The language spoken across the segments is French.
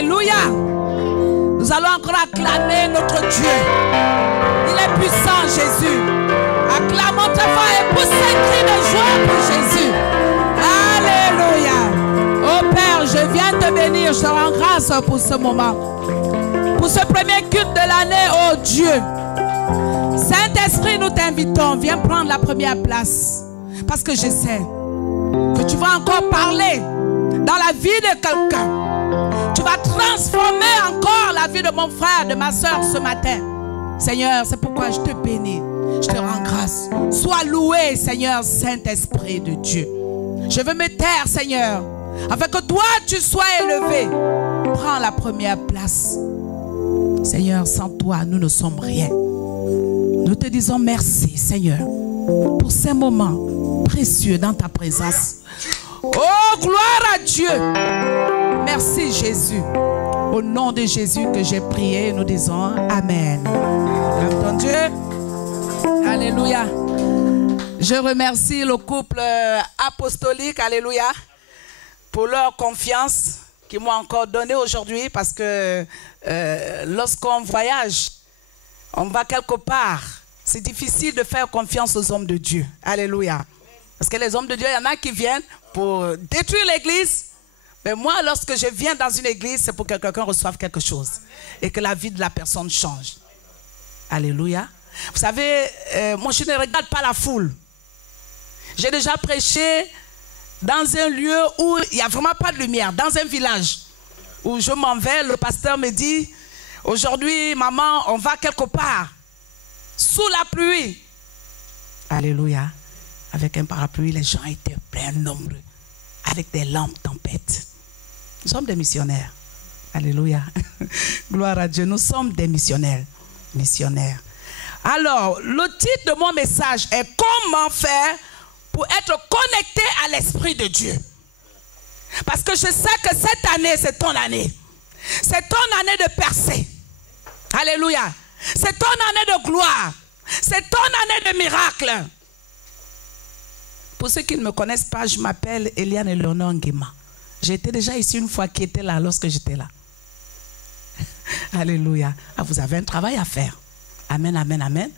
Alléluia. Nous allons encore acclamer notre Dieu. Il est puissant, Jésus. Acclamons très fort et pousse un cri de joie pour Jésus. Alléluia. Oh Père, je viens te bénir. Je te rends grâce pour ce moment. Pour ce premier culte de l'année, oh Dieu. Saint-Esprit, nous t'invitons. Viens prendre la première place. Parce que je sais que tu vas encore parler dans la vie de quelqu'un. Tu vas transformer encore la vie de mon frère, de ma soeur ce matin. Seigneur, c'est pourquoi je te bénis. Je te rends grâce. Sois loué, Seigneur, Saint-Esprit de Dieu. Je veux me taire, Seigneur, afin que toi, tu sois élevé. Prends la première place. Seigneur, sans toi, nous ne sommes rien. Nous te disons merci, Seigneur, pour ces moments précieux dans ta présence. Oh, gloire à Dieu. Merci, Jésus. Au nom de Jésus que j'ai prié, nous disons Amen. Acclame ton Dieu. Alléluia. Je remercie le couple apostolique, alléluia, pour leur confiance qu'ils m'ont encore donnée aujourd'hui, parce que lorsqu'on voyage, on va quelque part, c'est difficile de faire confiance aux hommes de Dieu. Alléluia. Parce que les hommes de Dieu, il y en a qui viennent pour détruire l'église. Mais moi, lorsque je viens dans une église, c'est pour que quelqu'un reçoive quelque chose et que la vie de la personne change. Alléluia. Vous savez, moi, je ne regarde pas la foule. J'ai déjà prêché dans un lieu où il n'y a vraiment pas de lumière, dans un village où je m'en vais, le pasteur me dit, aujourd'hui, maman, on va quelque part, sous la pluie. Alléluia. Avec un parapluie, les gens étaient plein nombreux, avec des lampes tempêtes. Nous sommes des missionnaires. Alléluia. Gloire à Dieu. Nous sommes des missionnaires. Missionnaires. Alors, le titre de mon message est « Comment faire pour être connecté à l'Esprit de Dieu ?» Parce que je sais que cette année, c'est ton année. C'est ton année de percée. Alléluia. C'est ton année de gloire. C'est ton année de miracle. Pour ceux qui ne me connaissent pas, je m'appelle Eliane Eleonore Nguema. J'ai été déjà ici une fois, qui était là lorsque j'étais là. Alléluia. Ah, vous avez un travail à faire. Amen, amen, amen.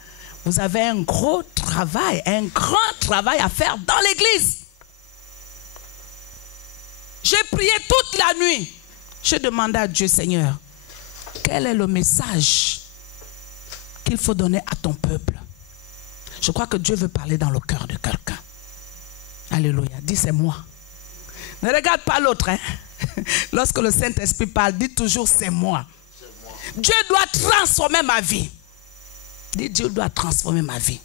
Vous avez un gros travail, un grand travail à faire dans l'église. J'ai prié toute la nuit. Je demandais à Dieu, Seigneur, quel est le message qu'il faut donner à ton peuple? Je crois que Dieu veut parler dans le cœur de quelqu'un. Alléluia. Dis, c'est moi. Ne regarde pas l'autre. Hein? Lorsque le Saint-Esprit parle, dis toujours, c'est moi. Dieu doit transformer ma vie. Dis, Dieu doit transformer ma vie.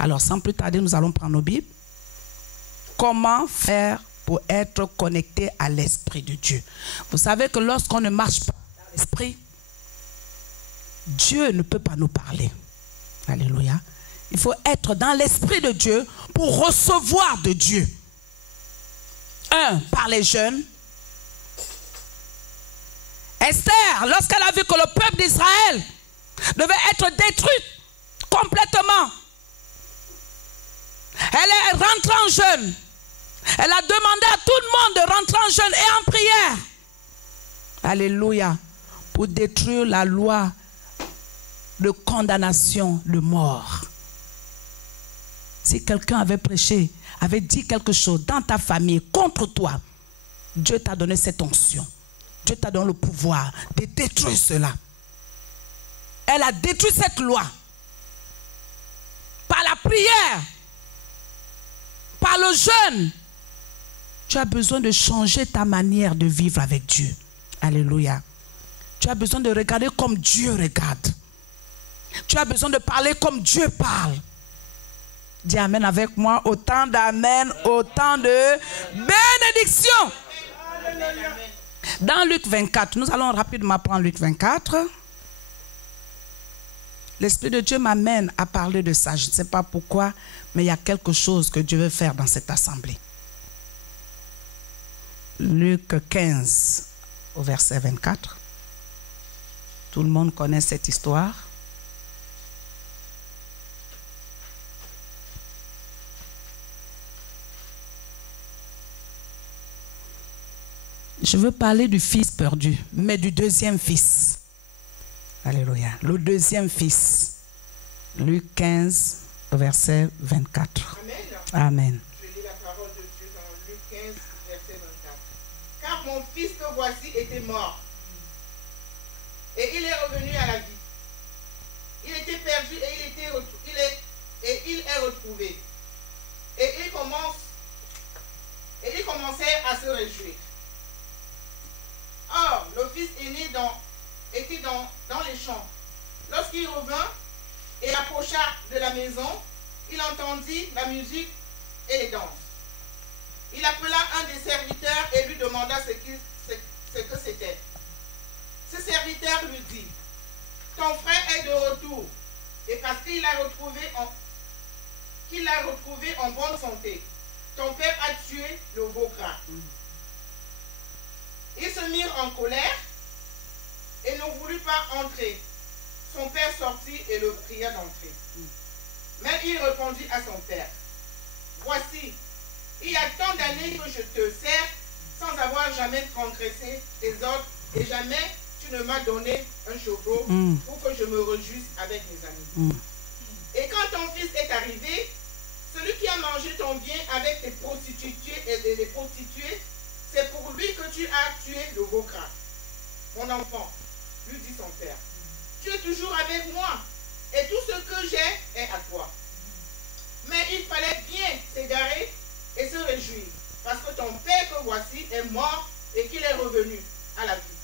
Alors, sans plus tarder, nous allons prendre nos Bibles. Comment faire pour être connecté à l'Esprit de Dieu? Vous savez que lorsqu'on ne marche pas dans l'Esprit, Dieu ne peut pas nous parler. Alléluia. Il faut être dans l'Esprit de Dieu pour recevoir de Dieu. Par les jeunes. Esther, lorsqu'elle a vu que le peuple d'Israël devait être détruit complètement, elle est rentrée en jeûne. Elle a demandé à tout le monde de rentrer en jeûne et en prière. Alléluia. Pour détruire la loi de condamnation de mort. Si quelqu'un avait prêché, avait dit quelque chose dans ta famille contre toi, Dieu t'a donné cette onction. Dieu t'a donné le pouvoir de détruire cela. Elle a détruit cette loi. Par la prière, par le jeûne. Tu as besoin de changer ta manière de vivre avec Dieu. Alléluia. Tu as besoin de regarder comme Dieu regarde. Tu as besoin de parler comme Dieu parle. Dis amen avec moi. Autant d'amen, autant de bénédictions. Dans Luc 24, nous allons rapidement prendre Luc 24. L'Esprit de Dieu m'amène à parler de ça. Je ne sais pas pourquoi, mais il y a quelque chose que Dieu veut faire dans cette assemblée. Luc 15, au verset 24. Tout le monde connaît cette histoire. Je veux parler du fils perdu, mais du deuxième fils. Alléluia. Le deuxième fils. Luc 15, verset 24. Amen. Amen. Je lis la parole de Dieu dans Luc 15, verset 24. Car mon fils que voici était mort, et il est revenu à la vie. Il était perdu et il est retrouvé. Et il commençait à se réjouir. Or, le fils aîné était dans les champs. Lorsqu'il revint et approcha de la maison, il entendit la musique et les danses. Il appela un des serviteurs et lui demanda ce que c'était. Ce serviteur lui dit, ton frère est de retour, et parce qu'il l'a retrouvé en bonne santé. Ton père a tué le veau gras. Ils se mirent en colère et ne voulut pas entrer. Son père sortit et le pria d'entrer. Mais il répondit à son père, voici, il y a tant d'années que je te sers sans avoir jamais transgressé tes ordres et jamais tu ne m'as donné un chevreau pour que je me réjouisse avec mes amis. Et quand ton fils est arrivé, celui qui a mangé ton bien avec tes prostituées et les prostituées, c'est pour lui que tu as tué le veau gras. Mon enfant, lui dit son père, tu es toujours avec moi et tout ce que j'ai est à toi. Mais il fallait bien s'égarer et se réjouir, parce que ton père que voici est mort et qu'il est revenu à la vie.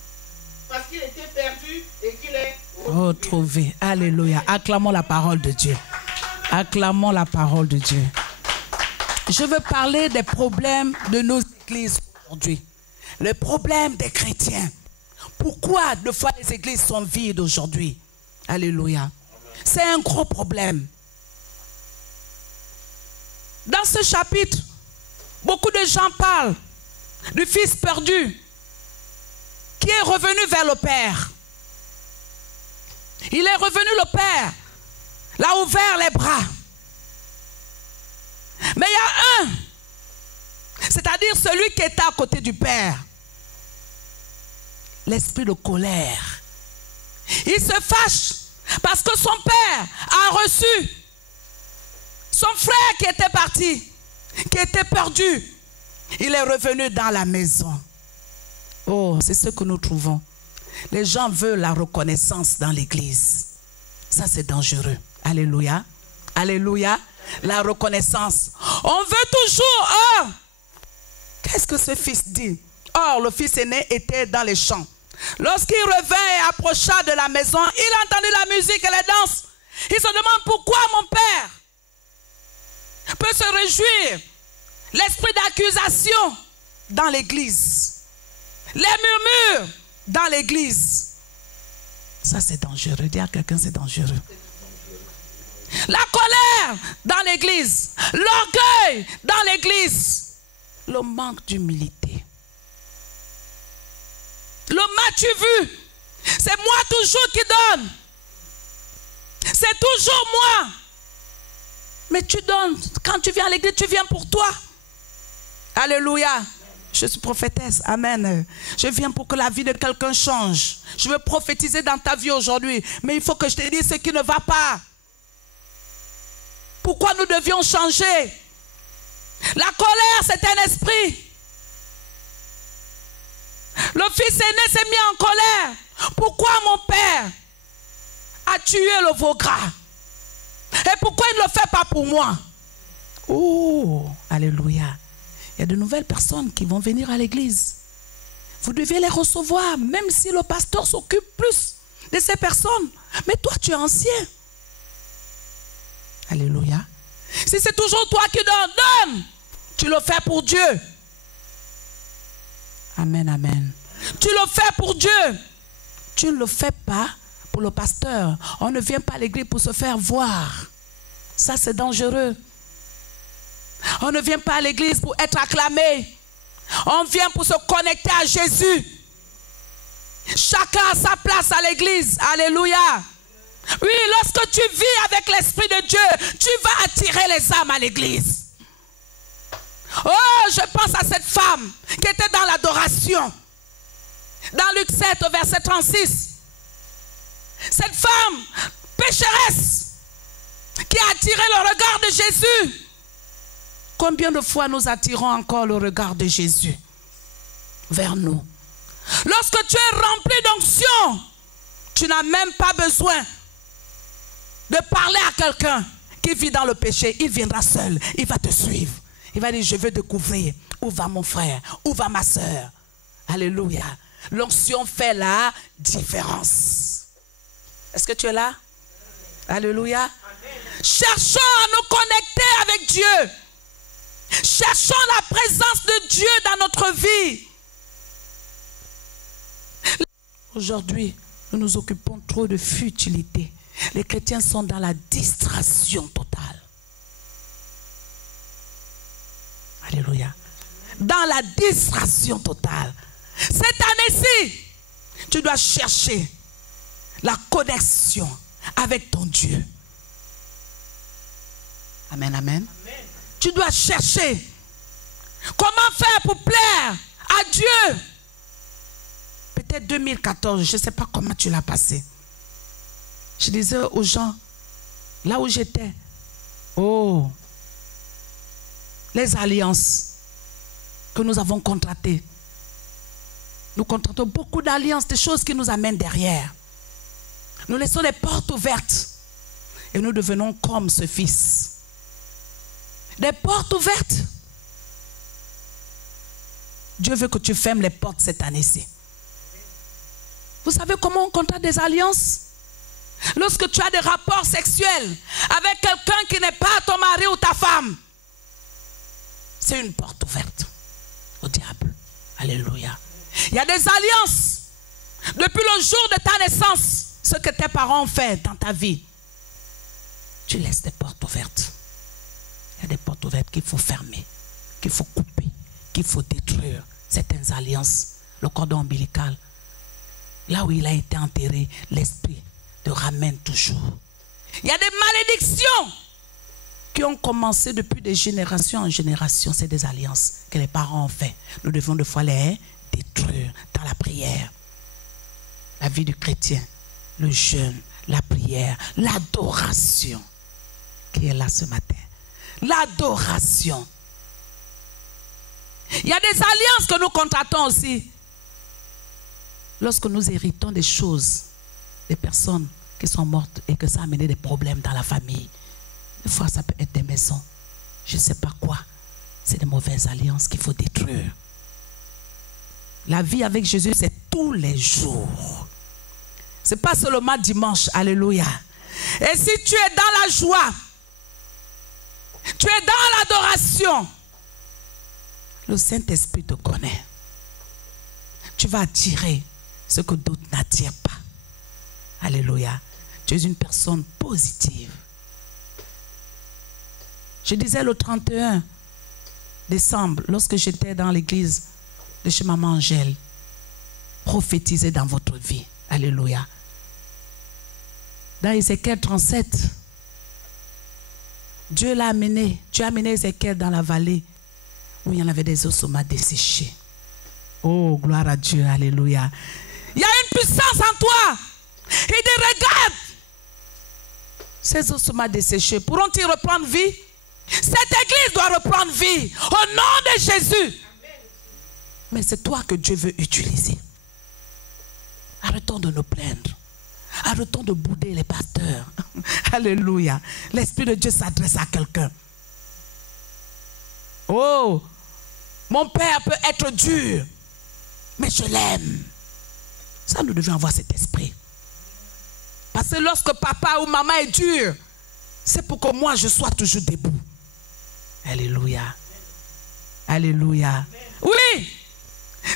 Parce qu'il était perdu et qu'il est retrouvé. Alléluia. Acclamons la parole de Dieu. Acclamons la parole de Dieu. Je veux parler des problèmes de nos églises aujourd'hui. Le problème des chrétiens. Pourquoi deux fois les églises sont vides aujourd'hui? Alléluia. C'est un gros problème. Dans ce chapitre, beaucoup de gens parlent du fils perdu qui est revenu vers le Père. Il est revenu, le Père l'a ouvert les bras. Mais il y a un, c'est-à-dire celui qui était à côté du Père. L'esprit de colère. Il se fâche parce que son Père a reçu son frère qui était parti, qui était perdu. Il est revenu dans la maison. Oh, c'est ce que nous trouvons. Les gens veulent la reconnaissance dans l'église. Ça, c'est dangereux. Alléluia. Alléluia. La reconnaissance. On veut toujours... Oh, qu'est-ce que ce fils dit? Or, le fils aîné était dans les champs. Lorsqu'il revint et approcha de la maison, il entendit la musique et les danses. Il se demande pourquoi mon père peut se réjouir. L'esprit d'accusation dans l'église. Les murmures dans l'église. Ça, c'est dangereux. Dis à quelqu'un, c'est dangereux. La colère dans l'église. L'orgueil dans l'église. Le manque d'humilité. Le m'as-tu vu? C'est moi toujours qui donne. C'est toujours moi. Mais tu donnes. Quand tu viens à l'église, tu viens pour toi. Alléluia. Je suis prophétesse. Amen. Je viens pour que la vie de quelqu'un change. Je veux prophétiser dans ta vie aujourd'hui. Mais il faut que je te dise ce qui ne va pas. Pourquoi nous devions changer? La colère, c'est un esprit. Le fils aîné s'est mis en colère. Pourquoi mon père a tué le veau gras? Et pourquoi il ne le fait pas pour moi? Oh, alléluia. Il y a de nouvelles personnes qui vont venir à l'église. Vous devez les recevoir, même si le pasteur s'occupe plus de ces personnes. Mais toi, tu es ancien. Alléluia. Si c'est toujours toi qui donnes, tu le fais pour Dieu. Amen, amen. Tu le fais pour Dieu. Tu ne le fais pas pour le pasteur. On ne vient pas à l'église pour se faire voir. Ça, c'est dangereux. On ne vient pas à l'église pour être acclamé. On vient pour se connecter à Jésus. Chacun a sa place à l'église. Alléluia. Oui, lorsque tu vis avec l'Esprit de Dieu, tu vas attirer les âmes à l'église. Oh, je pense à cette femme qui était dans l'adoration. Dans Luc 7, au verset 36, cette femme pécheresse qui a attiré le regard de Jésus. Combien de fois nous attirons encore le regard de Jésus vers nous? Lorsque tu es rempli d'onction, tu n'as même pas besoin de parler à quelqu'un qui vit dans le péché. Il viendra seul, il va te suivre. Il va dire, je veux découvrir où va mon frère, où va ma soeur. Alléluia. L'onction fait la différence. Est-ce que tu es là? Alléluia. Amen. Cherchons à nous connecter avec Dieu. Cherchons la présence de Dieu dans notre vie. Aujourd'hui, nous nous occupons trop de futilité. Les chrétiens sont dans la distraction totale. Alléluia. Dans la distraction totale. Cette année-ci, tu dois chercher la connexion avec ton Dieu. Amen, amen. Amen. Tu dois chercher comment faire pour plaire à Dieu. Peut-être 2014, je ne sais pas comment tu l'as passé. Je disais aux gens, là où j'étais, oh, les alliances que nous avons contractées. Nous contractons beaucoup d'alliances, des choses qui nous amènent derrière. Nous laissons les portes ouvertes et nous devenons comme ce fils. Des portes ouvertes. Dieu veut que tu fermes les portes cette année-ci. Vous savez comment on contracte des alliances? Lorsque tu as des rapports sexuels avec quelqu'un qui n'est pas ton mari ou ta femme, c'est une porte ouverte au diable. Alléluia. Il y a des alliances. Depuis le jour de ta naissance, ce que tes parents ont fait dans ta vie, tu laisses des portes ouvertes. Il y a des portes ouvertes qu'il faut fermer, qu'il faut couper, qu'il faut détruire. Certaines alliances, le cordon ombilical, là où il a été enterré, l'esprit te ramène toujours. Il y a des malédictions qui ont commencé depuis des générations en génération. C'est des alliances que les parents ont fait. Nous devons des fois les détruire dans la prière. La vie du chrétien, le jeûne, la prière, l'adoration qui est là ce matin. L'adoration. Il y a des alliances que nous contractons aussi. Lorsque nous héritons des choses, des personnes qui sont mortes et que ça a amené des problèmes dans la famille. Des fois, ça peut être des maisons. Je ne sais pas quoi. C'est des mauvaises alliances qu'il faut détruire. La vie avec Jésus, c'est tous les jours. Ce n'est pas seulement dimanche. Alléluia. Et si tu es dans la joie, tu es dans l'adoration, le Saint-Esprit te connaît. Tu vas attirer ce que d'autres n'attirent pas. Alléluia. Tu es une personne positive. Je disais le 31 décembre, lorsque j'étais dans l'église de chez Maman Angèle, prophétisez dans votre vie. Alléluia. Dans Ézéchiel 37, Dieu l'a amené. Dieu a amené Ézéchiel dans la vallée où il y en avait des ossements desséchés. Oh, gloire à Dieu. Alléluia. Il y a une puissance en toi. Il dit, regarde, ces ossements desséchés, pourront-ils reprendre vie? Cette église doit reprendre vie au nom de Jésus. Mais c'est toi que Dieu veut utiliser. Arrêtons de nous plaindre. Arrêtons de bouder les pasteurs. Alléluia. L'Esprit de Dieu s'adresse à quelqu'un. Oh, mon père peut être dur, mais je l'aime. Ça, nous devons avoir cet esprit. Parce que lorsque papa ou maman est dur, c'est pour que moi je sois toujours debout. Alléluia. Alléluia. Oui.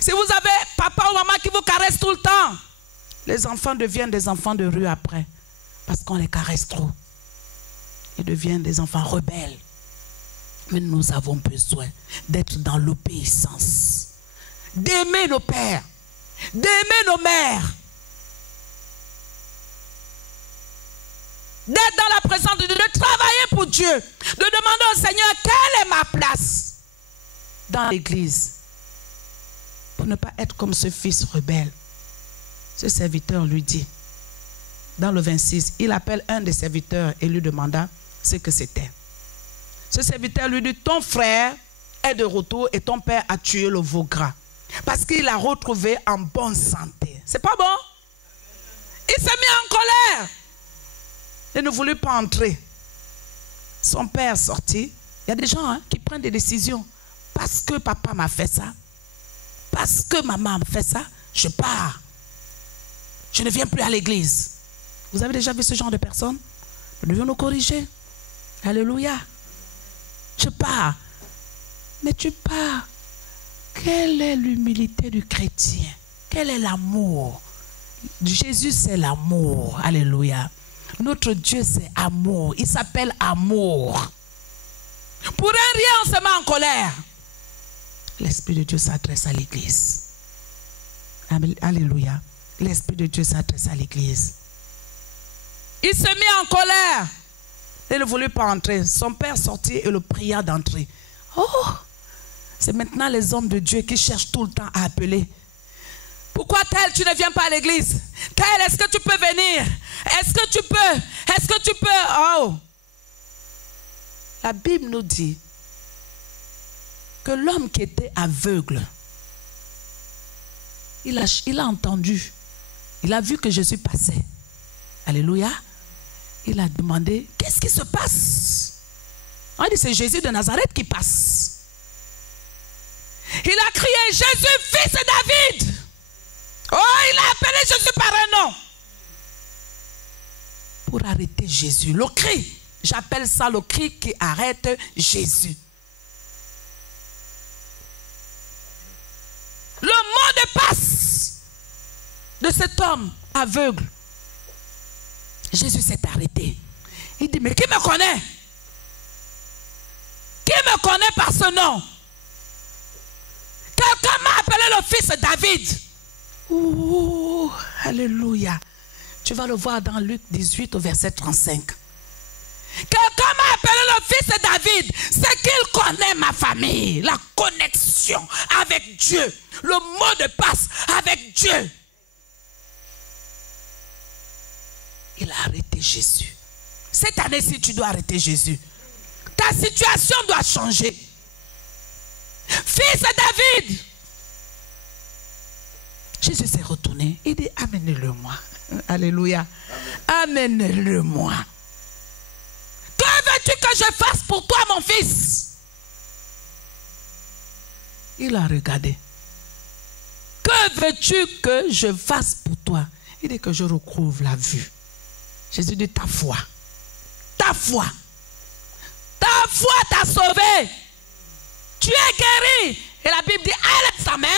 Si vous avez papa ou maman qui vous caresse tout le temps, les enfants deviennent des enfants de rue après. Parce qu'on les caresse trop. Ils deviennent des enfants rebelles. Mais nous avons besoin d'être dans l'obéissance. D'aimer nos pères. D'aimer nos mères. D'être dans la présence de Dieu. De travailler pour Dieu. De demander au Seigneur quelle est ma place dans l'église. pour ne pas être comme ce fils rebelle. Ce serviteur lui dit, dans le 26, il appelle un des serviteurs et lui demanda ce que c'était. Ce serviteur lui dit, ton frère est de retour et ton père a tué le veau gras parce qu'il l'a retrouvé en bonne santé. C'est pas bon? Il s'est mis en colère. Il ne voulut pas entrer. Son père sortit. Il y a des gens qui prennent des décisions. Parce que papa m'a fait ça, parce que maman m'a fait ça, je pars. Je ne viens plus à l'église. Vous avez déjà vu ce genre de personnes? Nous devons nous corriger. Alléluia. Je pars. Mais tu pars. Quelle est l'humilité du chrétien? Quel est l'amour? Jésus, c'est l'amour. Alléluia. Notre Dieu, c'est amour. Il s'appelle amour. Pour un rien, on se met en colère. L'Esprit de Dieu s'adresse à l'église. Alléluia. L'Esprit de Dieu s'adresse à l'église. Il se mit en colère. Il ne voulut pas entrer. Son père sortit et le pria d'entrer. Oh, c'est maintenant les hommes de Dieu qui cherchent tout le temps à appeler. Pourquoi tel, tu ne viens pas à l'église? Tel, est-ce que tu peux venir? Est-ce que tu peux? Est-ce que tu peux? Oh! La Bible nous dit que l'homme qui était aveugle, il a entendu, il a vu que Jésus passait. Alléluia. Il a demandé, qu'est-ce qui se passe? On dit, c'est Jésus de Nazareth qui passe. Il a crié, Jésus, fils de David. Oh, il a appelé Jésus par un nom. Pour arrêter Jésus. Le cri, j'appelle ça le cri qui arrête Jésus. Le mot de passe de cet homme aveugle. Jésus s'est arrêté. Il dit, mais qui me connaît? Qui me connaît par ce nom? Quelqu'un m'a appelé le fils de David. Ouh, alléluia. Tu vas le voir dans Luc 18 au verset 35. Quelqu'un m'a appelé le fils de David. C'est qu'il connaît ma famille. La connexion avec Dieu. Le mot de passe avec Dieu. Il a arrêté Jésus. Cette année-ci, tu dois arrêter Jésus. Ta situation doit changer. Fils de David. Jésus s'est retourné. Il dit, amène-le-moi. Alléluia. Amène-le-moi. Que veux-tu que je fasse pour toi, mon fils? Il a regardé. Que veux-tu que je fasse pour toi? Il dit que je recouvre la vue. Jésus dit, ta foi. Ta foi. Ta foi t'a sauvé. Tu es guéri. Et la Bible dit, à l'instant même,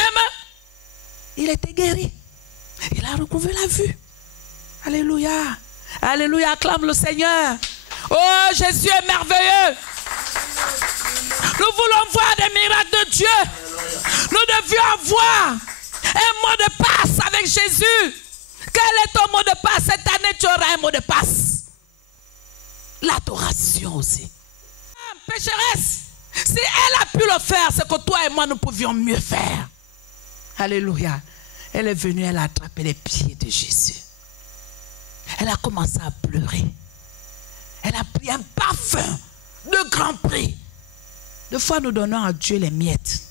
il était guéri. Il a recouvré la vue. Alléluia. Alléluia. Acclame le Seigneur. Oh, Jésus est merveilleux. Nous voulons voir des miracles de Dieu. Nous devions avoir un mot de passe avec Jésus. Quel est ton mot de passe? Cette année, tu auras un mot de passe. L'adoration aussi. Pécheresse, si elle a pu le faire, c'est que toi et moi, nous pouvions mieux faire. Alléluia. Elle est venue, elle a attrapé les pieds de Jésus. Elle a commencé à pleurer. Elle a pris un parfum de grand prix. Des fois, nous donnons à Dieu les miettes.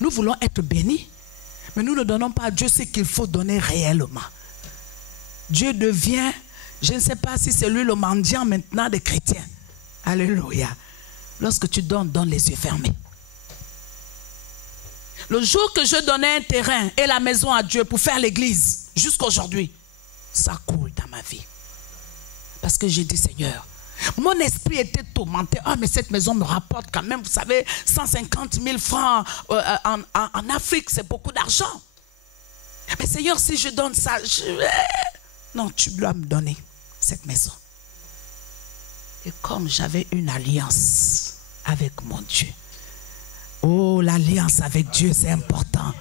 Nous voulons être bénis, mais nous ne donnons pas à Dieu ce qu'il faut donner réellement. Dieu devient, je ne sais pas si c'est lui le mendiant maintenant des chrétiens. Alléluia. Lorsque tu donnes, donne les yeux fermés. Le jour que je donnais un terrain et la maison à Dieu pour faire l'église, jusqu'à aujourd'hui, ça coule dans ma vie. Parce que j'ai dit, Seigneur, mon esprit était tourmenté. Ah, mais cette maison me rapporte quand même, vous savez, 150 000 francs en Afrique, c'est beaucoup d'argent. Mais Seigneur, si je donne ça, non, tu dois me donner cette maison. Et comme j'avais une alliance avec mon Dieu. Oh, l'alliance avec Dieu, c'est important.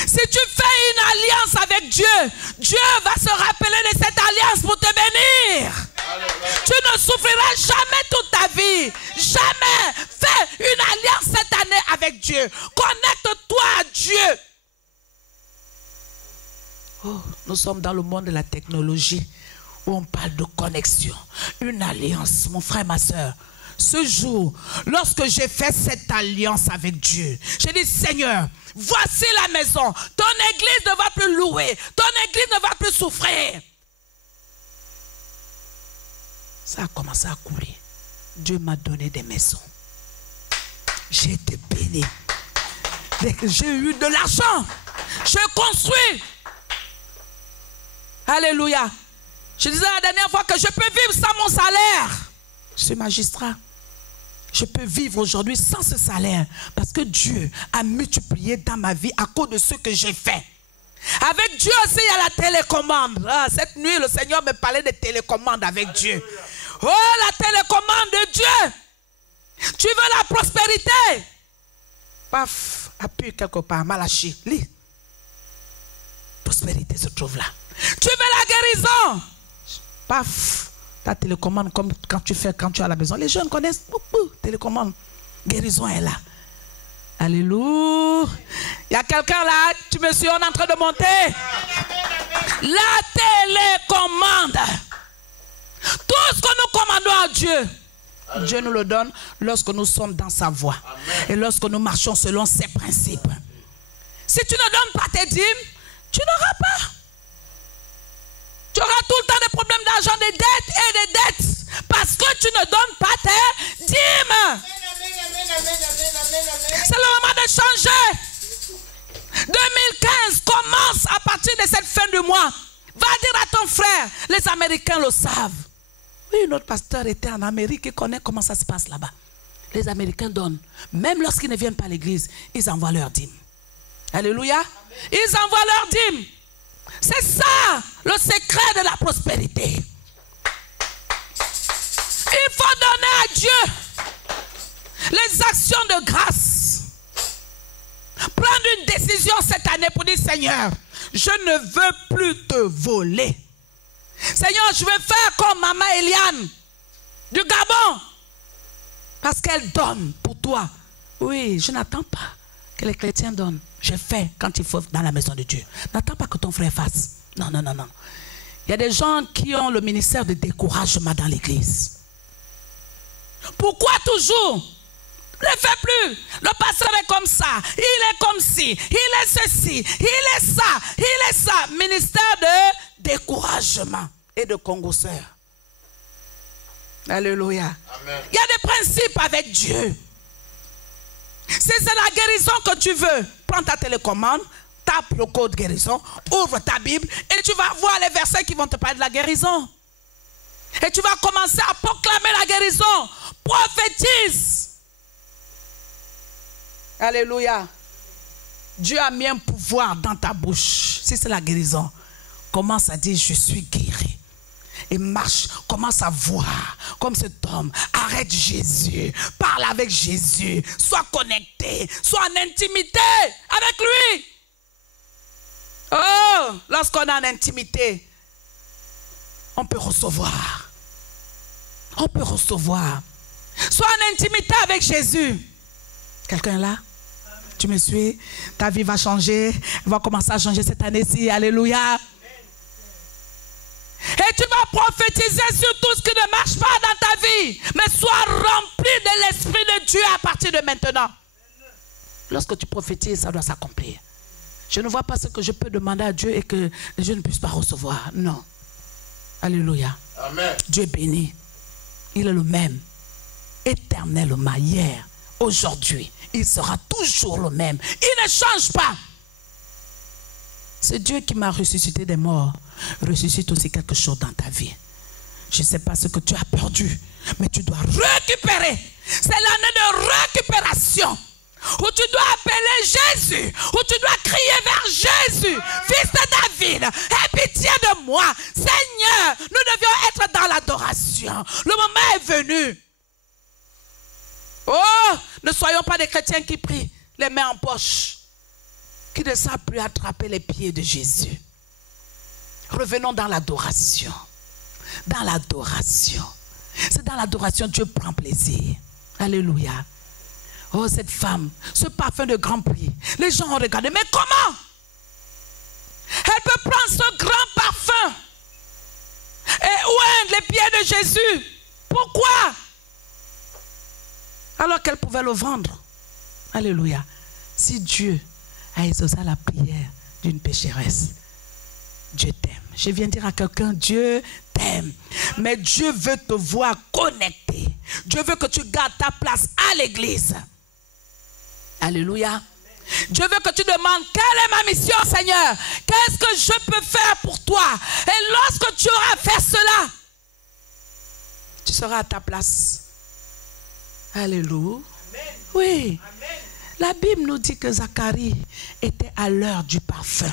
Si tu fais une alliance avec Dieu, Dieu va se rappeler de cette alliance pour te bénir. Tu ne souffriras jamais toute ta vie. Jamais. Fais une alliance cette année avec Dieu. Connecte-toi à Dieu. Oh, nous sommes dans le monde de la technologie où on parle de connexion, une alliance, mon frère, ma soeur. Ce jour, lorsque j'ai fait cette alliance avec Dieu, j'ai dit, Seigneur, voici la maison. Ton église ne va plus louer. Ton église ne va plus souffrir. Ça a commencé à couler. Dieu m'a donné des maisons. J'ai été béni. J'ai eu de l'argent. Je construis. Alléluia. Je disais la dernière fois que je peux vivre sans mon salaire. Je suis magistrat. Je peux vivre aujourd'hui sans ce salaire parce que Dieu a multiplié dans ma vie à cause de ce que j'ai fait. Avec Dieu aussi, il y a la télécommande. Ah, cette nuit, le Seigneur me parlait de télécommande avec Dieu. Oh, la télécommande de Dieu. Tu veux la prospérité? Paf, appuie quelque part, Malachi, lis. Prospérité se trouve là. Tu veux la guérison? Paf, ta télécommande comme quand tu es à la maison. Les jeunes connaissent beaucoup télécommande. Guérison est là. Alléluia. Il y a quelqu'un là, tu me suis, on est en train de monter. La télécommande. Tout ce que nous commandons à Dieu, Dieu nous le donne lorsque nous sommes dans sa voie. Amen. Et lorsque nous marchons selon ses principes. Si tu ne donnes pas tes dîmes, tu n'auras pas. Tu auras tout le temps des problèmes d'argent, des dettes et des dettes. Parce que tu ne donnes pas tes dîmes. C'est le moment de changer. 2015 commence à partir de cette fin du mois. Va dire à ton frère, les Américains le savent. Oui, notre pasteur était en Amérique, il connaît comment ça se passe là-bas. Les Américains donnent. Même lorsqu'ils ne viennent pas à l'église, ils envoient leurs dîmes. Alléluia. Amen. Ils envoient leurs dîmes. C'est ça le secret de la prospérité. Il faut donner à Dieu les actions de grâce. Prendre une décision cette année pour dire, Seigneur, je ne veux plus te voler. Seigneur, je veux faire comme maman Eliane du Gabon. Parce qu'elle donne pour toi. Oui, je n'attends pas que les chrétiens donnent. Je fais quand il faut dans la maison de Dieu. N'attends pas que ton frère fasse. Non, non, non, non. Il y a des gens qui ont le ministère de découragement dans l'église. Pourquoi toujours? Ne fais plus. Le pasteur est comme ça. Il est comme ci. Il est ceci. Il est ça. Il est ça. Ministère de découragement et de congosseur. Alléluia. Amen. Il y a des principes avec Dieu. Si c'est la guérison que tu veux, prends ta télécommande, tape le code guérison, ouvre ta Bible et tu vas voir les versets qui vont te parler de la guérison. Et tu vas commencer à proclamer la guérison. Prophétise. Alléluia. Dieu a mis un pouvoir dans ta bouche. Si c'est la guérison, commence à dire je suis guéri. Et marche, commence à voir comme cet homme. Arrête Jésus. Parle avec Jésus. Sois connecté. Sois en intimité avec lui. Oh, lorsqu'on est en intimité, on peut recevoir. On peut recevoir. Sois en intimité avec Jésus. Quelqu'un là? Tu me suis? Ta vie va changer. Elle va commencer à changer cette année-ci. Alléluia. Et tu vas prophétiser sur tout ce qui ne marche pas dans ta vie. Mais sois rempli de l'Esprit de Dieu à partir de maintenant. Lorsque tu prophétises, ça doit s'accomplir. Je ne vois pas ce que je peux demander à Dieu et que je ne puisse pas recevoir. Non. Alléluia. Amen. Dieu est béni. Il est le même. Éternellement, hier, aujourd'hui. Il sera toujours le même. Il ne change pas. C'est Dieu qui m'a ressuscité des morts. Ressuscite aussi quelque chose dans ta vie. Je ne sais pas ce que tu as perdu, mais tu dois récupérer. C'est l'année de récupération. Où tu dois appeler Jésus. Où tu dois crier vers Jésus. Fils de David, aie pitié de moi. Seigneur, nous devions être dans l'adoration. Le moment est venu. Oh, ne soyons pas des chrétiens qui prient les mains en poche, qui ne savent plus attraper les pieds de Jésus. Revenons dans l'adoration. Dans l'adoration. C'est dans l'adoration que Dieu prend plaisir. Alléluia. Oh, cette femme, ce parfum de grand prix. Les gens ont regardé, mais comment? Elle peut prendre de Jésus. Pourquoi? Alors qu'elle pouvait le vendre. Alléluia. Si Dieu a exaucé la prière d'une pécheresse, Dieu t'aime. Je viens dire à quelqu'un, Dieu t'aime. Mais Dieu veut te voir connecté. Dieu veut que tu gardes ta place à l'église. Alléluia. Dieu veut que tu demandes, quelle est ma mission, Seigneur? Qu'est-ce que je peux faire pour toi? Et lorsque tu auras fait cela, tu seras à ta place. Alléluia. Amen. Oui. Amen. La Bible nous dit que Zacharie était à l'heure du parfum.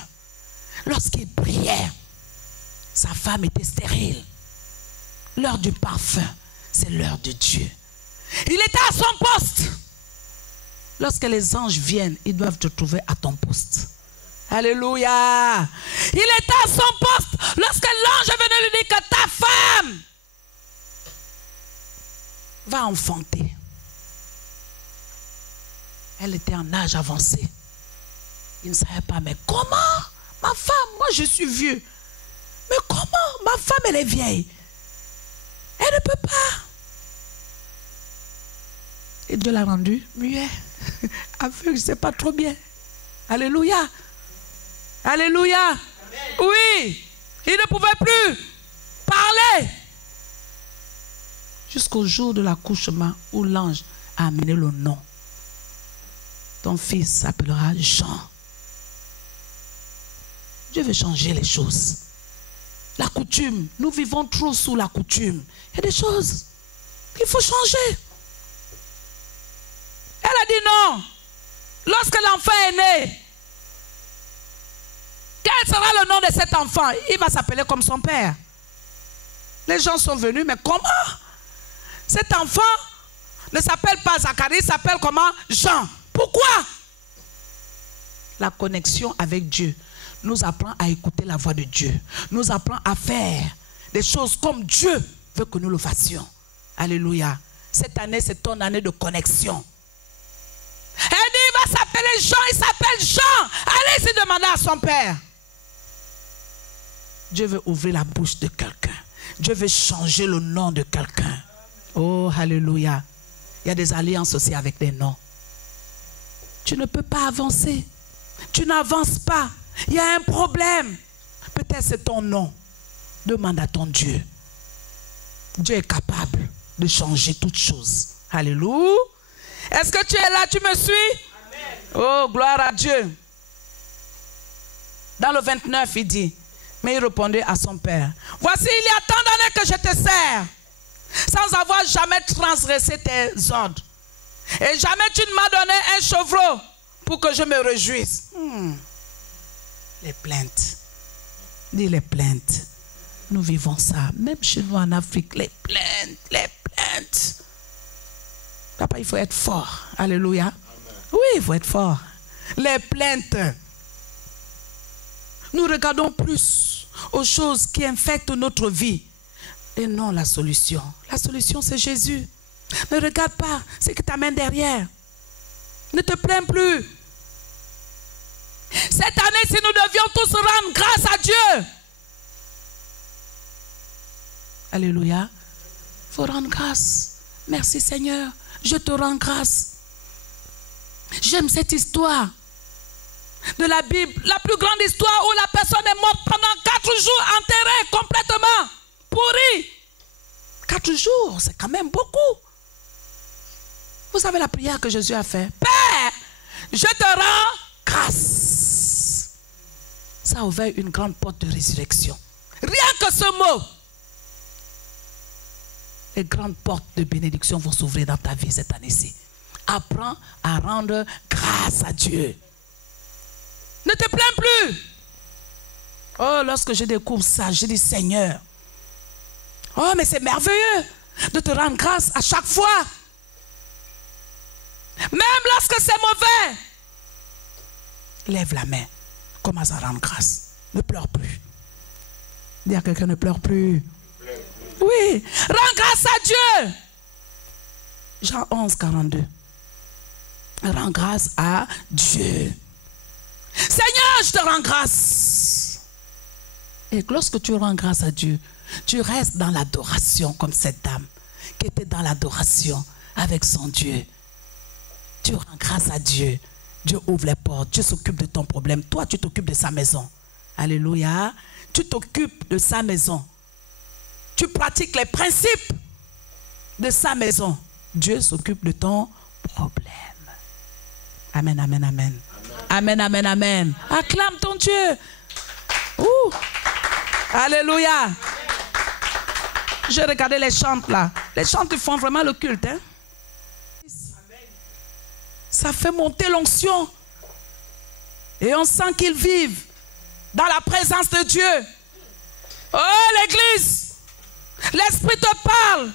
Lorsqu'il priait, sa femme était stérile. L'heure du parfum, c'est l'heure de Dieu. Il était à son poste. Lorsque les anges viennent, ils doivent te trouver à ton poste. Alléluia. Il était à son poste. Lorsque l'ange est venu lui dire que ta femme va enfanter. Elle était en âge avancé. Il ne savait pas, mais comment? Ma femme, moi je suis vieux. Mais comment? Ma femme, elle est vieille. Elle ne peut pas. Et Dieu l'a rendu muet. Aveugle, je ne sais pas trop bien. Alléluia. Alléluia. Amen. Oui. Il ne pouvait plus parler. Jusqu'au jour de l'accouchement où l'ange a amené le nom. Ton fils s'appellera Jean. Dieu veut changer les choses. La coutume, nous vivons trop sous la coutume. Il y a des choses qu'il faut changer. Elle a dit non. Lorsque l'enfant est né, quel sera le nom de cet enfant? Il va s'appeler comme son père. Les gens sont venus, mais comment? Cet enfant ne s'appelle pas Zacharie, il s'appelle comment? Jean. Pourquoi? La connexion avec Dieu nous apprend à écouter la voix de Dieu. Nous apprend à faire des choses comme Dieu veut que nous le fassions. Alléluia. Cette année, c'est ton année de connexion. Elle dit, il va s'appeler Jean, il s'appelle Jean. Allez-y demander à son père. Dieu veut ouvrir la bouche de quelqu'un. Dieu veut changer le nom de quelqu'un. Oh, alléluia. Il y a des alliances aussi avec des noms. Tu ne peux pas avancer. Tu n'avances pas. Il y a un problème. Peut-être c'est ton nom. Demande à ton Dieu. Dieu est capable de changer toutes choses. Alléluia. Est-ce que tu es là? Tu me suis? Amen. Oh, gloire à Dieu. Dans le 29, il dit, mais il répondait à son père, voici, il y a tant d'années que je te sers, sans avoir jamais transgressé tes ordres. Et jamais tu ne m'as donné un chevreau pour que je me réjouisse. Les plaintes. Dis les plaintes. Nous vivons ça. Même chez nous en Afrique, les plaintes, les plaintes. Papa, il faut être fort. Alléluia. Amen. Oui, il faut être fort. Les plaintes. Nous regardons plus aux choses qui infectent notre vie. Et non la solution. La solution, c'est Jésus. Ne regarde pas ce qui t'amène derrière. Ne te plains plus. Cette année, si nous devions tous rendre grâce à Dieu. Alléluia. Il faut rendre grâce. Merci Seigneur. Je te rends grâce. J'aime cette histoire de la Bible. La plus grande histoire où la personne est morte pendant 4 jours, enterrée complètement, pourrie. 4 jours, c'est quand même beaucoup. Vous savez la prière que Jésus a fait? Père, je te rends grâce. Ça a ouvert une grande porte de résurrection. Rien que ce mot. Les grandes portes de bénédiction vont s'ouvrir dans ta vie cette année-ci. Apprends à rendre grâce à Dieu. Ne te plains plus. Oh, lorsque je découvre ça, je dis Seigneur. Oh, mais c'est merveilleux de te rendre grâce à chaque fois. Même lorsque c'est mauvais. Lève la main. Commence à rendre grâce. Ne pleure plus. Dis à quelqu'un, ne pleure plus. Oui. Rends grâce à Dieu. Jean 11, 42. Rends grâce à Dieu. Seigneur, je te rends grâce. Et lorsque tu rends grâce à Dieu, Tu restes dans l'adoration comme cette dame qui était dans l'adoration avec son Dieu. Tu rends grâce à Dieu. Dieu ouvre les portes. Dieu s'occupe de ton problème. Toi, tu t'occupes de sa maison. Alléluia. Tu t'occupes de sa maison. Tu pratiques les principes de sa maison. Dieu s'occupe de ton problème. Amen, amen, amen. Amen, amen, amen. Acclame ton Dieu. Ouh. Alléluia. Je regardais les chants là. Les chants qui font vraiment le culte. Hein? Ça fait monter l'onction. Et on sent qu'ils vivent dans la présence de Dieu. Oh l'église, l'Esprit te parle.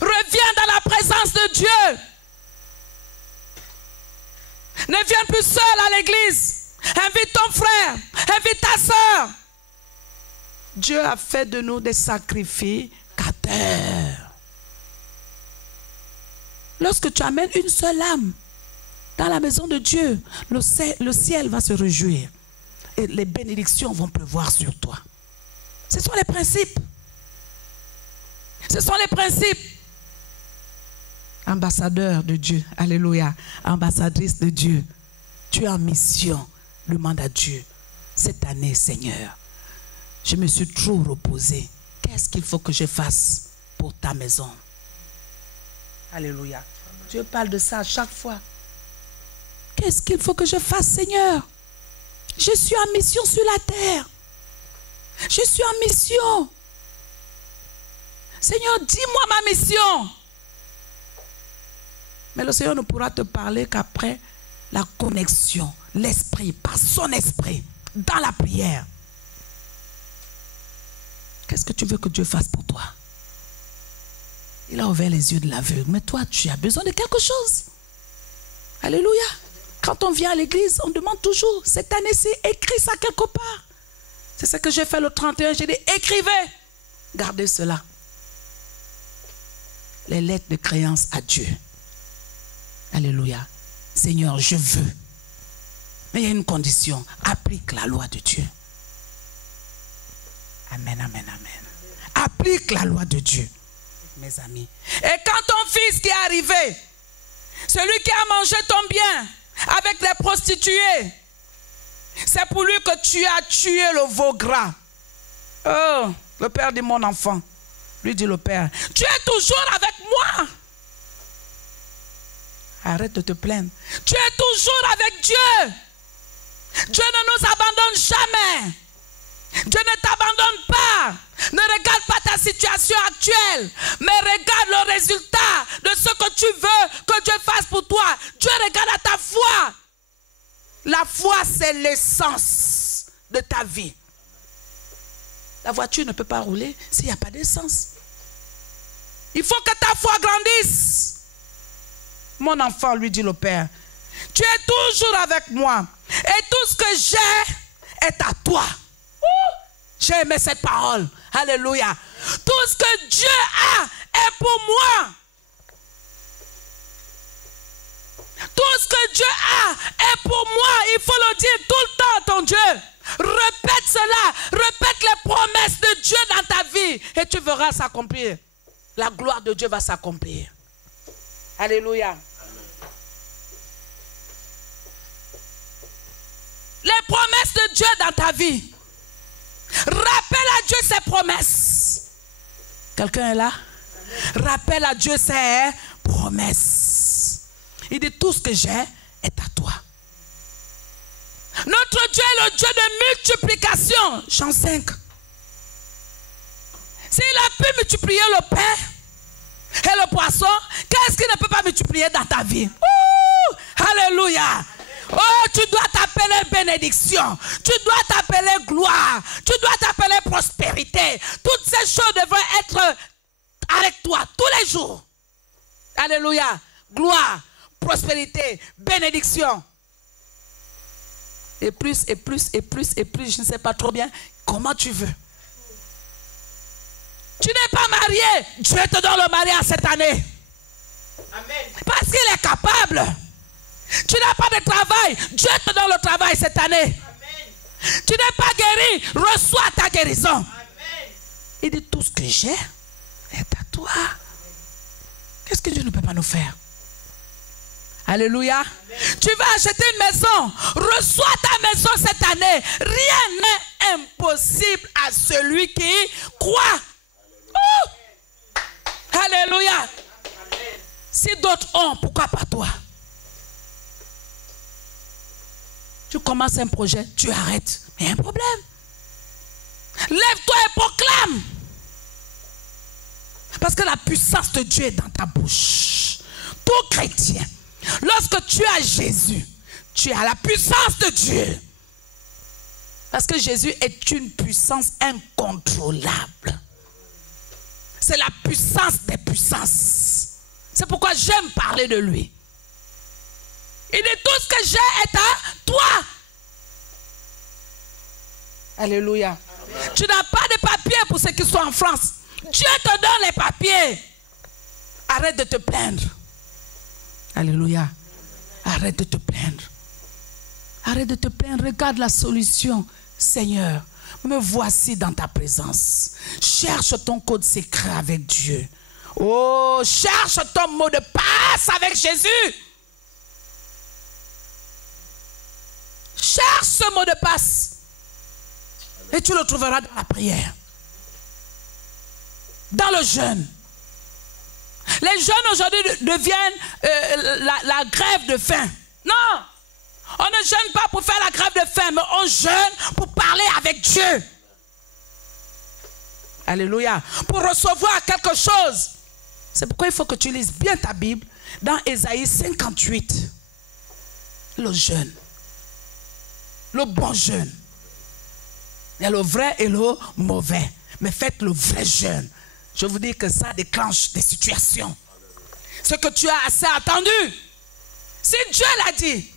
Reviens dans la présence de Dieu. Ne viens plus seul à l'église. Invite ton frère, invite ta soeur. Dieu a fait de nous des sacrificateurs. Lorsque tu amènes une seule âme dans la maison de Dieu, le ciel va se réjouir et les bénédictions vont pleuvoir sur toi. Ce sont les principes. Ce sont les principes. Ambassadeur de Dieu, alléluia, ambassadrice de Dieu, tu es en mission, demande à Dieu, cette année, Seigneur, je me suis trop reposé. Qu'est-ce qu'il faut que je fasse pour ta maison? Alléluia. Dieu parle de ça à chaque fois. Qu'est-ce qu'il faut que je fasse, Seigneur? Je suis en mission sur la terre. Je suis en mission. Seigneur, dis-moi ma mission. Mais le Seigneur ne pourra te parler qu'après la connexion, l'esprit, par son esprit, dans la prière. Qu'est-ce que tu veux que Dieu fasse pour toi? Il a ouvert les yeux de l'aveugle. Mais toi, tu as besoin de quelque chose. Alléluia. Quand on vient à l'église, on demande toujours, cette année-ci, écris ça quelque part. C'est ce que j'ai fait le 31. J'ai dit, écrivez. Gardez cela. Les lettres de créance à Dieu. Alléluia. Seigneur, je veux. Mais il y a une condition. Applique la loi de Dieu. Amen, amen, amen. Applique la loi de Dieu, mes amis. Et quand ton fils qui est arrivé, celui qui a mangé ton bien avec les prostituées, c'est pour lui que tu as tué le veau gras. Oh, le père dit, mon enfant. Lui dit le père, tu es toujours avec moi. Arrête de te plaindre. Tu es toujours avec Dieu. Dieu ne nous abandonne jamais. Dieu ne t'abandonne pas. Ne regarde pas ta situation actuelle, mais regarde le résultat de ce que tu veux que Dieu fasse pour toi. Dieu regarde à ta foi. La foi, c'est l'essence de ta vie. La voiture ne peut pas rouler s'il n'y a pas d'essence. Il faut que ta foi grandisse. Mon enfant, lui dit le père, tu es toujours avec moi et tout ce que j'ai est à toi. J'ai aimé cette parole. Alléluia. Tout ce que Dieu a est pour moi. Tout ce que Dieu a est pour moi. Il faut le dire tout le temps, ton Dieu. Répète cela. Répète les promesses de Dieu dans ta vie. Et tu verras s'accomplir. La gloire de Dieu va s'accomplir. Alléluia. Les promesses de Dieu dans ta vie. Rappelle à Dieu ses promesses. Quelqu'un est là? Amen. Rappelle à Dieu ses promesses. Il dit, tout ce que j'ai est à toi. Notre Dieu est le Dieu de multiplication. Jean 5. S'il a pu multiplier le pain et le poisson, qu'est-ce qu'il ne peut pas multiplier dans ta vie? Ouh, alléluia. Oh, tu dois t'appeler bénédiction. Tu dois t'appeler gloire. Tu dois t'appeler prospérité. Toutes ces choses devraient être avec toi tous les jours. Alléluia. Gloire, prospérité, bénédiction. Et plus, et plus, et plus, et plus, je ne sais pas trop bien comment tu veux. Tu n'es pas marié, Dieu te donne le mariage cette année. Amen. Parce qu'il est capable. Tu n'as pas de travail, Dieu te donne le travail cette année. Amen. Tu n'es pas guéri, reçois ta guérison. Amen. Il dit, tout ce que j'ai est à toi. Qu'est-ce que Dieu ne peut pas nous faire? Alléluia. Amen. Tu vas acheter une maison. Reçois ta maison cette année. Rien n'est impossible à celui qui croit. Alléluia. Amen. Si d'autres ont, pourquoi pas toi? Tu commences un projet, tu arrêtes. Mais il y a un problème. Lève-toi et proclame. Parce que la puissance de Dieu est dans ta bouche. Tout chrétien, lorsque tu as Jésus, tu as la puissance de Dieu. Parce que Jésus est une puissance incontrôlable. C'est la puissance des puissances. C'est pourquoi j'aime parler de lui. Il dit, tout ce que j'ai est à toi. Alléluia. Amen. Tu n'as pas de papiers pour ceux qui sont en France. Dieu te donne les papiers. Arrête de te plaindre. Alléluia. Arrête de te plaindre. Arrête de te plaindre. Regarde la solution. Seigneur, me voici dans ta présence. Cherche ton code secret avec Dieu. Oh, cherche ton mot de passe avec Jésus. Cherche ce mot de passe. Et tu le trouveras dans la prière. Dans le jeûne. Les jeunes aujourd'hui deviennent la grève de faim. Non. On ne jeûne pas pour faire la grève de faim, mais on jeûne pour parler avec Dieu. Alléluia. Pour recevoir quelque chose. C'est pourquoi il faut que tu lises bien ta Bible dans Ésaïe 58. Le jeûne. Le bon jeûne. Il y a le vrai et le mauvais. Mais faites le vrai jeûne. Je vous dis que ça déclenche des situations. Ce que tu as assez attendu. Si Dieu l'a dit,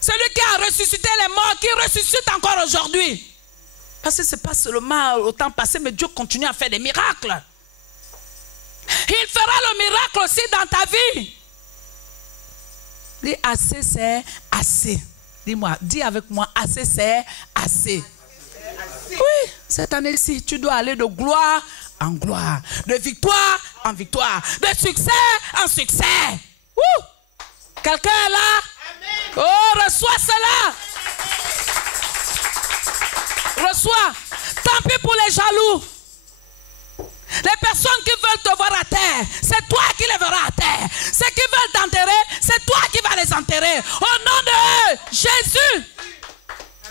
celui qui a ressuscité les morts, qui ressuscite encore aujourd'hui. Parce que ce n'est pas seulement au temps passé, mais Dieu continue à faire des miracles. Il fera le miracle aussi dans ta vie. Dis assez, c'est assez. Dis-moi, dis avec moi, assez, c'est assez. Oui, cette année-ci, tu dois aller de gloire en gloire, de victoire en victoire, de succès en succès. Quelqu'un est là? Amen. Oh, reçois cela. Reçois. Tant pis pour les jaloux. Les personnes qui veulent te voir à terre, c'est toi qui les verras à terre. Ceux qui veulent t'enterrer, c'est toi qui vas les enterrer. Au nom de Jésus.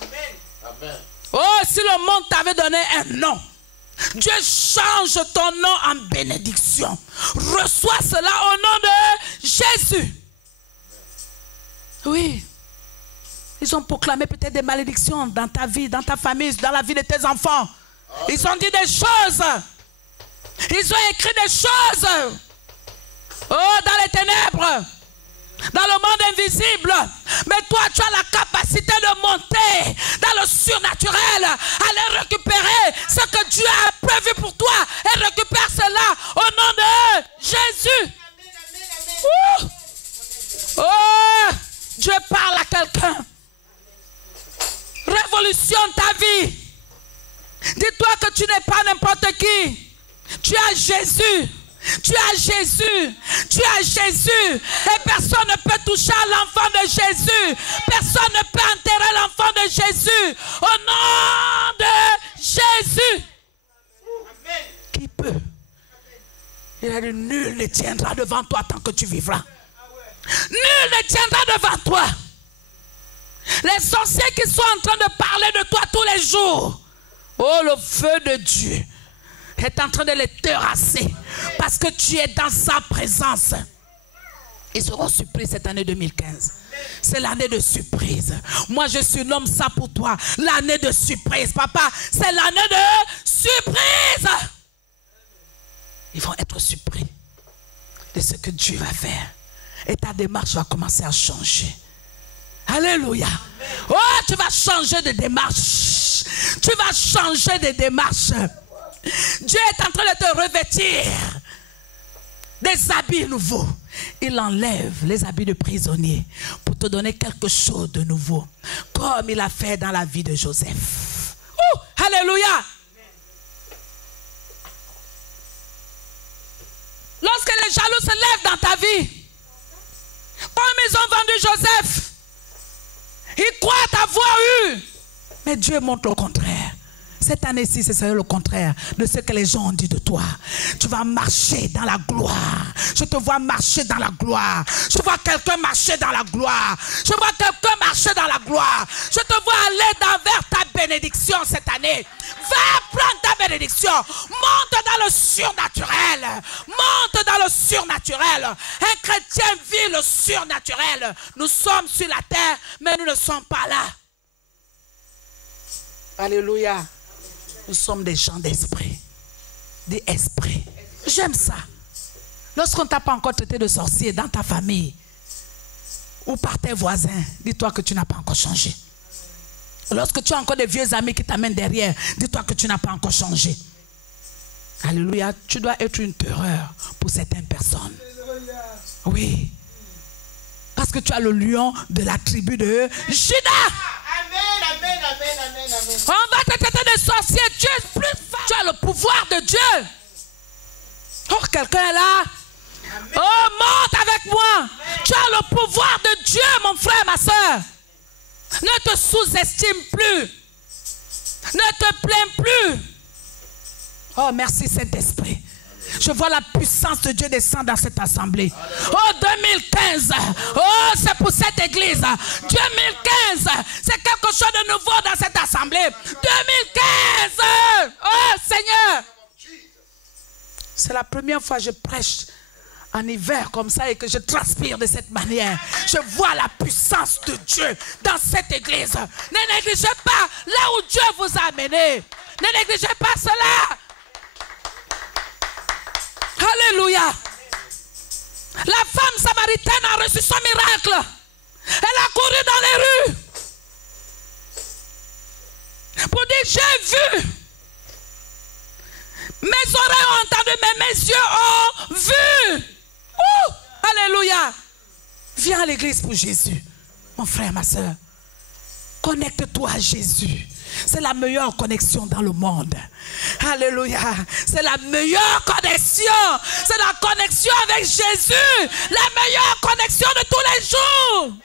Amen. Amen. Oh, si le monde t'avait donné un nom, Dieu change ton nom en bénédiction. Reçois cela au nom de Jésus. Oui. Ils ont proclamé peut-être des malédictions dans ta vie, dans ta famille, dans la vie de tes enfants. Ils ont dit des choses. Ils ont écrit des choses. Oh, dans les ténèbres. Dans le monde invisible. Mais toi, tu as la capacité de monter dans le surnaturel, aller récupérer ce que Dieu a prévu pour toi et récupère cela au nom de Jésus. Oh, Dieu parle à quelqu'un. Révolutionne ta vie. Dis-toi que tu n'es pas n'importe qui. Tu as Jésus. Tu as Jésus. Tu as Jésus. Et personne ne peut toucher à l'enfant de Jésus. Personne ne peut enterrer l'enfant de Jésus. Au nom de Jésus. Amen. Qui peut? Il a dit, nul ne tiendra devant toi tant que tu vivras. Nul ne tiendra devant toi. Les sorciers qui sont en train de parler de toi tous les jours. Oh, le feu de Dieu est en train de les terrasser parce que tu es dans sa présence. Ils seront surpris cette année 2015. C'est l'année de surprise. Moi, je surnomme ça pour toi l'année de surprise. Papa, c'est l'année de surprise. Ils vont être surpris de ce que Dieu va faire. Et ta démarche va commencer à changer. Alléluia. Oh, tu vas changer de démarche. Tu vas changer de démarche. Dieu est en train de te revêtir des habits nouveaux. Il enlève les habits de prisonnier pour te donner quelque chose de nouveau. Comme il a fait dans la vie de Joseph. Alléluia. jaloux se lèvent dans ta vie. Comme ils ont vendu Joseph, ils croient avoir eu. Mais Dieu montre le contraire. Cette année-ci, ce serait le contraire de ce que les gens ont dit de toi. Tu vas marcher dans la gloire. Je te vois marcher dans la gloire. Je vois quelqu'un marcher dans la gloire. Je vois quelqu'un marcher dans la gloire. Je te vois aller vers ta bénédiction cette année. Va prendre ta bénédiction. Monte dans le surnaturel. Monte dans le surnaturel. Un chrétien vit le surnaturel. Nous sommes sur la terre, mais nous ne sommes pas là. Alléluia. Nous sommes des gens d'esprit. Des esprits. J'aime ça. Lorsqu'on ne t'a pas encore traité de sorcier dans ta famille ou par tes voisins, dis-toi que tu n'as pas encore changé. Lorsque tu as encore des vieux amis qui t'amènent derrière, dis-toi que tu n'as pas encore changé. Alléluia. Tu dois être une terreur pour certaines personnes. Oui. Parce que tu as le lion de la tribu de Juda. Amen, amen, amen, amen, amen. On va te traiter de sorcier. Tu es plus fort. Tu as le pouvoir de Dieu. Oh, quelqu'un est là. Amen. Oh, monte avec moi. Amen. Tu as le pouvoir de Dieu, mon frère, ma soeur. Ne te sous-estime plus. Ne te plains plus. Oh, merci Saint-Esprit. Je vois la puissance de Dieu descendre dans cette assemblée. Oh, 2015. Oh, c'est pour cette église. 2015. C'est quelque chose de nouveau dans cette assemblée. 2015. Oh, Seigneur. C'est la première fois que je prêche en hiver comme ça et que je transpire de cette manière. Je vois la puissance de Dieu dans cette église. Ne négligez pas là où Dieu vous a amené. Ne négligez pas cela. Alléluia. La femme samaritaine a reçu son miracle. Elle a couru dans les rues pour dire j'ai vu. Mes oreilles ont entendu, mais mes yeux ont vu. Alléluia. Viens à l'église pour Jésus. Mon frère, ma soeur. Connecte-toi à Jésus. C'est la meilleure connexion dans le monde. Alléluia. C'est la meilleure connexion. C'est la connexion avec Jésus. La meilleure connexion de tous les jours.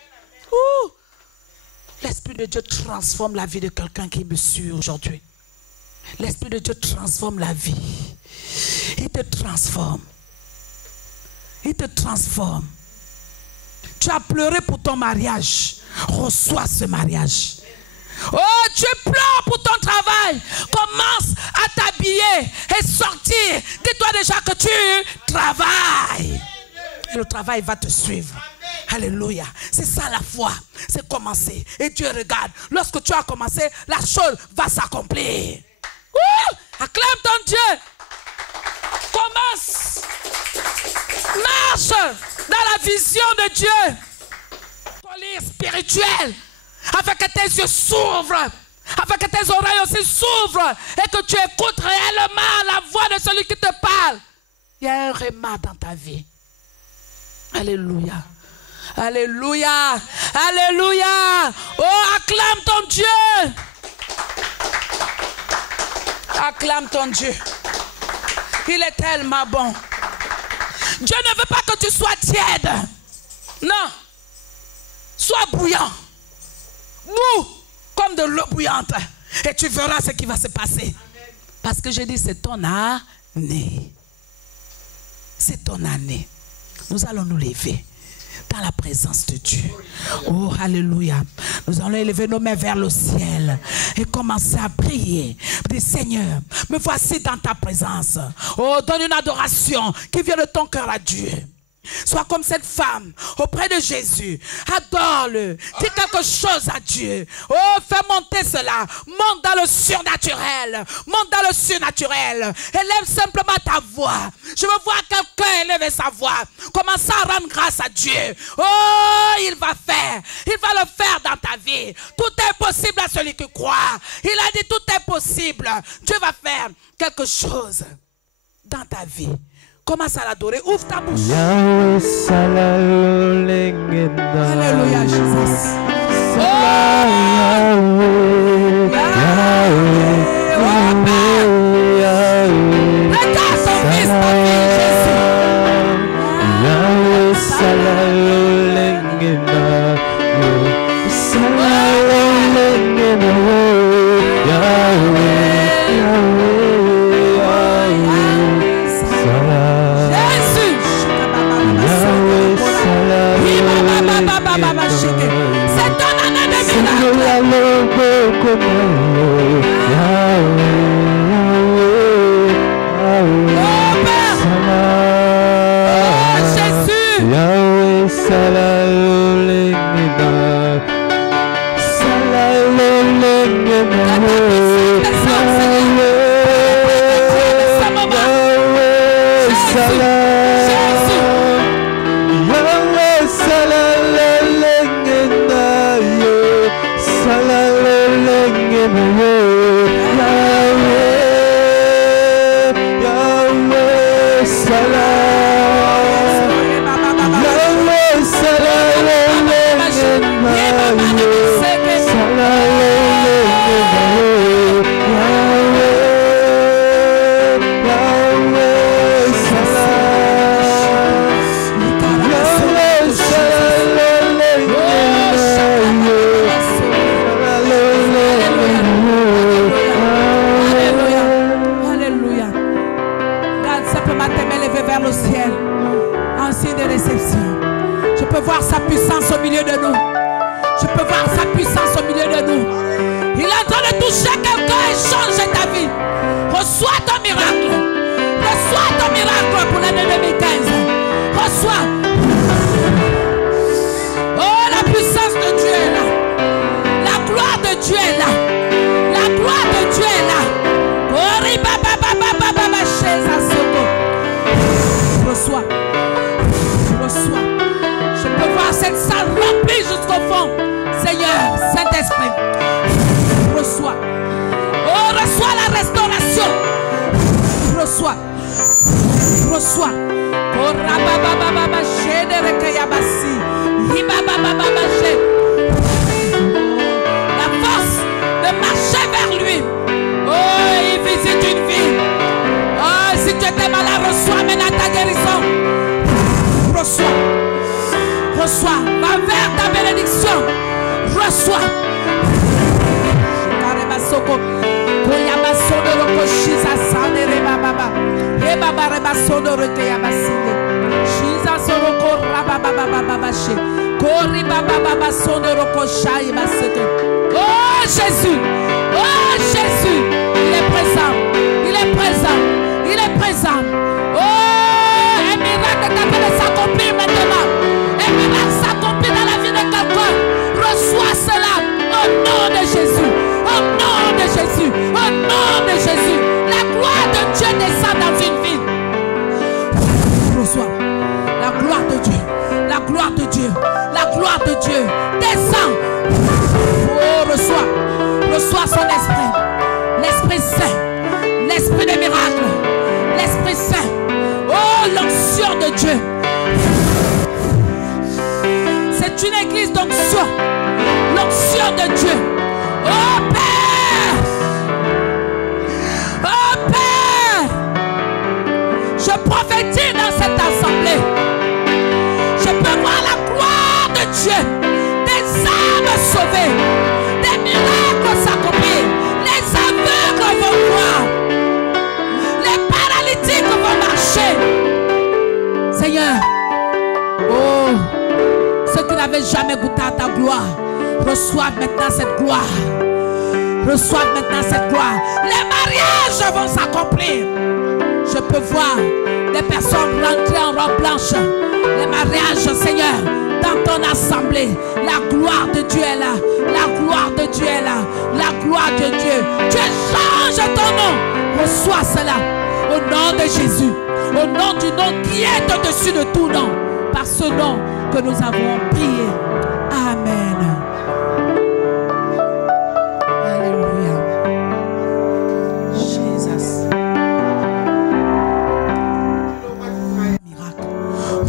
L'Esprit de Dieu transforme la vie de quelqu'un qui me suit aujourd'hui. L'Esprit de Dieu transforme la vie. Il te transforme. Il te transforme. Tu as pleuré pour ton mariage. Reçois ce mariage. Oh, tu pleures pour ton travail. Commence à t'habiller et sortir. Dis-toi déjà que tu travailles. Et le travail va te suivre. Alléluia. C'est ça la foi. C'est commencer. Et Dieu regarde. Lorsque tu as commencé, la chose va s'accomplir. Acclame ton Dieu. Commence. Marche dans la vision de Dieu. Collier spirituel. Afin que tes yeux s'ouvrent. Afin que tes oreilles aussi s'ouvrent. Et que tu écoutes réellement la voix de celui qui te parle. Il y a un réma dans ta vie. Alléluia. Alléluia. Alléluia. Oh, acclame ton Dieu. Acclame ton Dieu. Il est tellement bon. Dieu ne veut pas que tu sois tiède. Non. Sois bouillant. Mou comme de l'eau bouillante. Et tu verras ce qui va se passer. Parce que je dis, c'est ton année. C'est ton année. Nous allons nous lever dans la présence de Dieu. Oh, alléluia. Nous allons élever nos mains vers le ciel et commencer à prier. Dis, Seigneur, me voici dans ta présence. Oh, donne une adoration qui vient de ton cœur à Dieu. Sois comme cette femme auprès de Jésus. Adore-le. Dis quelque chose à Dieu. Oh, fais monter cela. Monte dans le surnaturel. Monte dans le surnaturel. Élève simplement ta voix. Je veux voir quelqu'un élever sa voix. Commence à rendre grâce à Dieu. Oh, il va faire. Il va le faire dans ta vie. Tout est possible à celui qui croit. Il a dit tout est possible. Dieu va faire quelque chose dans ta vie. Commence à l'adorer. Ouvre ta bouche. Alléluia, Jésus. Oh, regarde ton fils, ta fille, Jésus.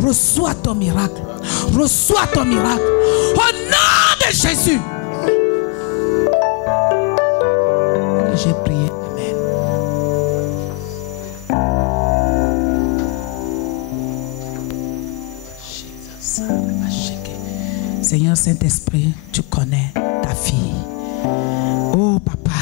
Reçois ton miracle. Reçois ton miracle. Au nom de Jésus. J'ai prié. Amen. Seigneur Saint-Esprit, tu connais ta fille. Oh papa,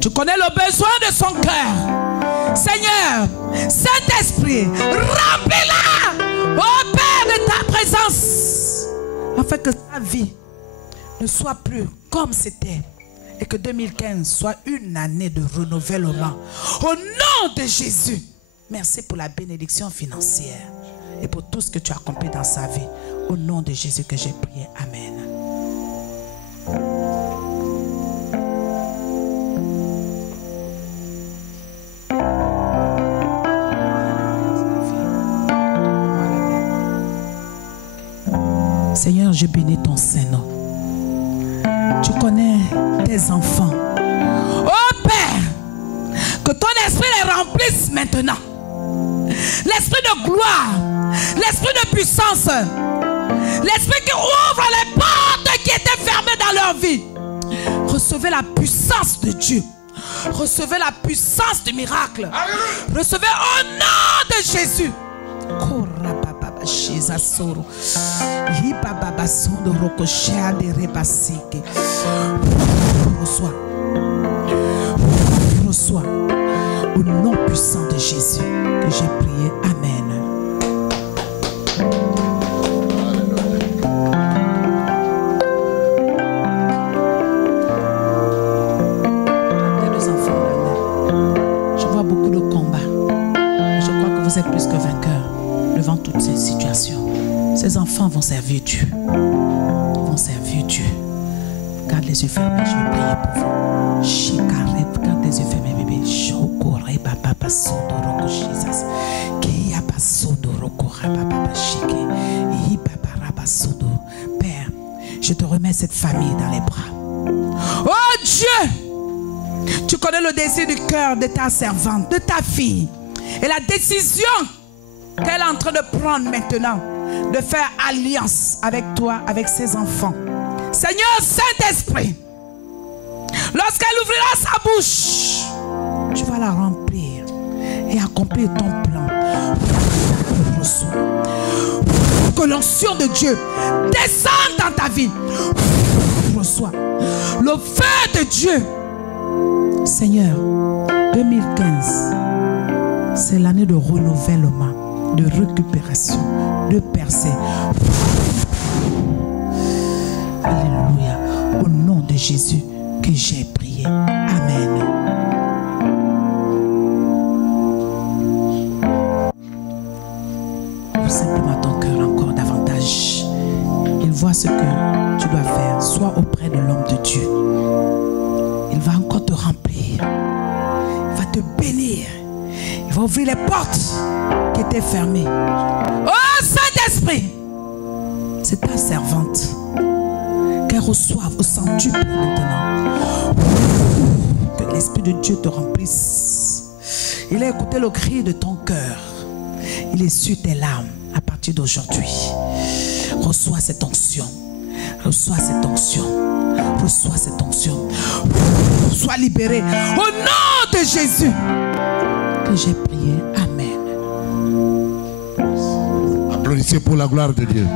tu connais le besoin de son cœur. Seigneur, Saint-Esprit, remplis-la, oh Père, de ta présence, afin que sa vie ne soit plus comme c'était et que 2015 soit une année de renouvellement. Au nom de Jésus, merci pour la bénédiction financière et pour tout ce que tu as accompli dans sa vie. Au nom de Jésus que j'ai prié. Amen. Seigneur, je bénis ton Saint-Nom. Tu connais tes enfants. Oh Père, que ton esprit les remplisse maintenant. L'esprit de gloire, l'esprit de puissance, l'esprit qui ouvre les portes qui étaient fermées dans leur vie. Recevez la puissance de Dieu. Recevez la puissance du miracle. Recevez au nom de Jésus. Reçois. Reçois. Au nom puissant de Jésus que j'ai prié. Amen. Les deux enfants, je vois beaucoup de combats. Je crois que vous êtes plus que vainqueurs devant toutes ces situations. Ces enfants vont servir Dieu. Ils vont servir Dieu. Garde les yeux fermés, je vais prier pour vous. Chicaré, garde les yeux fermés, bébé. Chocoré, papa, passondo, roko, Jesus. Kia passondo, roko, papa, chique. Hi, papa, rabassondo. Père, je te remets cette famille dans les bras. Oh Dieu, tu connais le désir du cœur de ta servante, de ta fille. Et la décision qu'elle est en train de prendre maintenant, de faire alliance avec toi, avec ses enfants. Seigneur Saint-Esprit, lorsqu'elle ouvrira sa bouche, tu vas la remplir et accomplir ton plan. Que l'onction de Dieu descende dans ta vie. Reçois le feu de Dieu. Seigneur, 2015, c'est l'année de renouvellement, de récupération, de percée. Alléluia. Au nom de Jésus que j'ai prié. Amen. Ouvre simplement ton cœur encore davantage. Il voit ce que tu dois faire. Sois auprès de l'homme de Dieu. Il va encore te remplir. Il va te bénir. Il va ouvrir les portes qui étaient fermées. Oh Saint-Esprit, c'est ta servante. Qu'elle reçoive au centuple maintenant. Que l'Esprit de Dieu te remplisse. Il a écouté le cri de ton cœur. Il essuie tes larmes à partir d'aujourd'hui. Reçois cette onction. Reçois cette onction. Reçois cette onction. Sois libéré. Au nom de Jésus que j'ai prié. Amen. Applaudissez pour la gloire de Dieu.